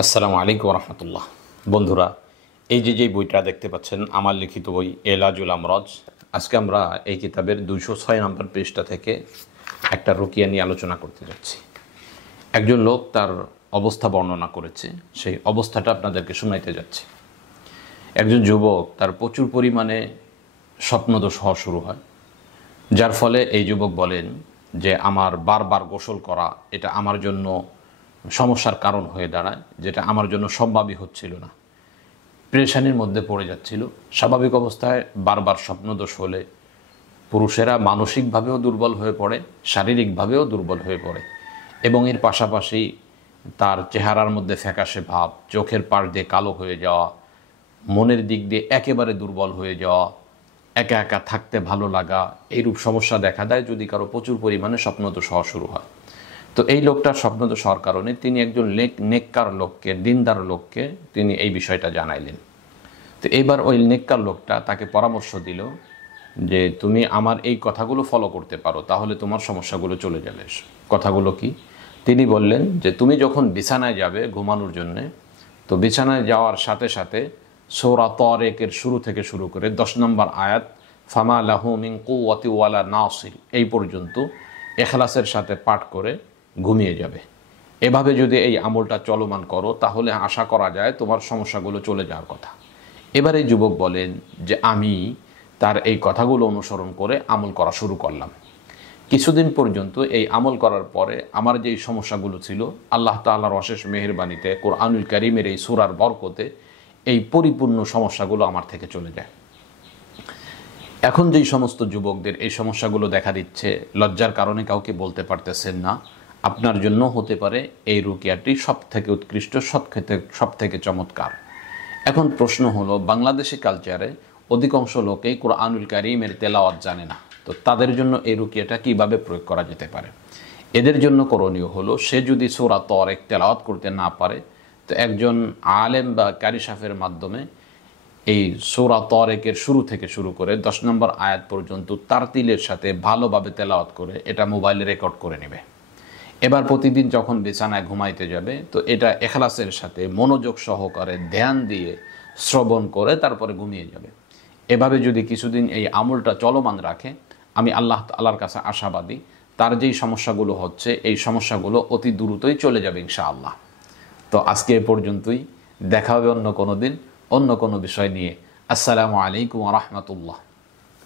আসসালামু আলাইকুম রহমতুল্লাহ। বন্ধুরা, এই যে বইটা দেখতে পাচ্ছেন আমার লিখিত বই এলাজুল আমরাজ। আজকে আমরা এই কিতাবের 206 নম্বর পৃষ্ঠা থেকে একটা রুকিয়া নিয়ে আলোচনা করতে যাচ্ছি। একজন লোক তার অবস্থা বর্ণনা করেছে, সেই অবস্থাটা আপনাদেরকে শোনাইতে যাচ্ছি। একজন যুবক, তার প্রচুর পরিমাণে স্বপ্নদোষ হওয়া শুরু হয়, যার ফলে এই যুবক বলেন যে আমার বারবার গোসল করা এটা আমার জন্য সমস্যার কারণ হয়ে দাঁড়ায়, যেটা আমার জন্য সম্ভাবই হচ্ছিল না। পেরেশানির মধ্যে পড়ে যাচ্ছিল। স্বাভাবিক অবস্থায় বারবার স্বপ্নদোষ হলে পুরুষেরা মানসিকভাবেও দুর্বল হয়ে পড়ে, শারীরিকভাবেও দুর্বল হয়ে পড়ে, এবং এর পাশাপাশি তার চেহারার মধ্যে ফ্যাকাশে ভাব, চোখের পাশ দিয়ে কালো হয়ে যাওয়া, মনের দিক দিয়ে একেবারে দুর্বল হয়ে যাওয়া, একা একা থাকতে ভালো লাগা, এইরূপ সমস্যা দেখা দেয় যদি কারো প্রচুর পরিমাণে স্বপ্নদোষ হওয়া শুরু হয়। তো এই লোকটার স্বপ্নদোষ হওয়ার কারণে তিনি একজন নেককার লোককে, দিনদার লোককে তিনি এই বিষয়টা জানাইলেন। তো এইবার ওই নেককার লোকটা তাকে পরামর্শ দিল যে তুমি আমার এই কথাগুলো ফলো করতে পারো, তাহলে তোমার সমস্যাগুলো চলে যাবে। কথাগুলো কি? তিনি বললেন যে তুমি যখন বিছানায় যাবে ঘুমানোর জন্যে, তো বিছানায় যাওয়ার সাথে সাথে সূরা তারিকের শুরু থেকে শুরু করে 10 নম্বর আয়াত ফামা লাহু মিন কুওয়াতি ওয়ালা নাসির এই পর্যন্ত ইখলাসের সাথে পাঠ করে ঘুমিয়ে যাবে। এভাবে যদি এই আমলটা চলমান করো তাহলে আশা করা যায় তোমার সমস্যাগুলো চলে যাওয়ার কথা। এবার এই যুবক বলেন যে আমি তার এই কথাগুলো অনুসরণ করে আমল করা শুরু করলাম। কিছুদিন পর্যন্ত এই আমল করার পরে আমার যেই সমস্যাগুলো ছিল, আল্লাহ তাআলার অশেষ মেহেরবানিতে কোরআনুল কারীমের এই সূরার বরকতে এই পরিপূর্ণ সমস্যাগুলো আমার থেকে চলে যায়। এখন যেই সমস্ত যুবকদের এই সমস্যাগুলো দেখা দিচ্ছে, লজ্জার কারণে কাউকে বলতে পারতেছেন না, আপনার জন্য হতে পারে এই রুকিয়াটি সব থেকে উৎকৃষ্ট, সব থেকে চমৎকার। এখন প্রশ্ন হলো, বাংলাদেশি কালচারে অধিকাংশ লোকেই কোরআনুল কারীমের তেলাওয়াত জানে না, তো তাদের জন্য এই রুকিয়াটা কিভাবে প্রয়োগ করা যেতে পারে? এদের জন্য করণীয় হলো, সে যদি সূরা তারিক তেলাওয়াত করতে না পারে তো একজন আলেম বা কারি সাহেবের মাধ্যমে এই সূরা তারিকের শুরু থেকে শুরু করে 10 নম্বর আয়াত পর্যন্ত তারতিলের সাথে ভালোভাবে তেলাওয়াত করে এটা মোবাইলে রেকর্ড করে নেবে। এবার প্রতিদিন যখন বিছানায় ঘুমাইতে যাবে তো এটা ইখলাসের সাথে মনোযোগ সহকারে ধ্যান দিয়ে শ্রবণ করে তারপরে ঘুমিয়ে যাবে। এভাবে যদি কিছুদিন এই আমলটা চলমান রাখে, আমি আল্লাহ তাআলার কাছে আশাবাদী তার যেই সমস্যাগুলো হচ্ছে এই সমস্যাগুলো অতি দ্রুতই চলে যাবে ইনশাআল্লাহ। তো আজকে এ পর্যন্তই, দেখা হবে অন্য কোনো দিন অন্য কোনো বিষয় নিয়ে। আসসালামু আলাইকুম ওয়া রাহমাতুল্লাহ।